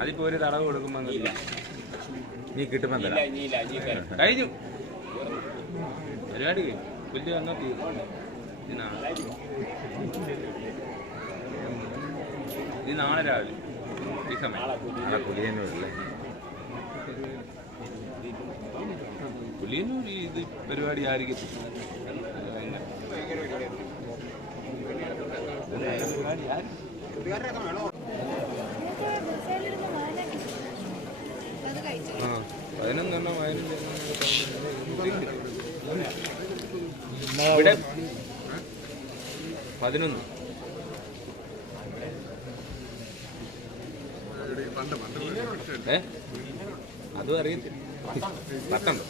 അതിപ്പോ ഒരു തടവ് കൊടുക്കുമ്പോ നീ കിട്ടുമ്പോ കഴിഞ്ഞു. പരിപാടി കഴിഞ്ഞു. പുല്ല് വന്നാൽ തീർന്നു ഇത് നാളെ. രാവിലെ. ഈ സമയം. പുലിയന്നൂരല്ലേ? പുലിയന്നൂർ ഇത് പരിപാടി ആയിരിക്കും. പരിപാടി ആയിരിക്കും ആ പതിനൊന്നെണ്ണം പതിനഞ്ചെണ്ണം. ഇവിടെ പതിനൊന്ന്. ഏ? അതും അറിയത്തില്ല. പത്തുണ്ട്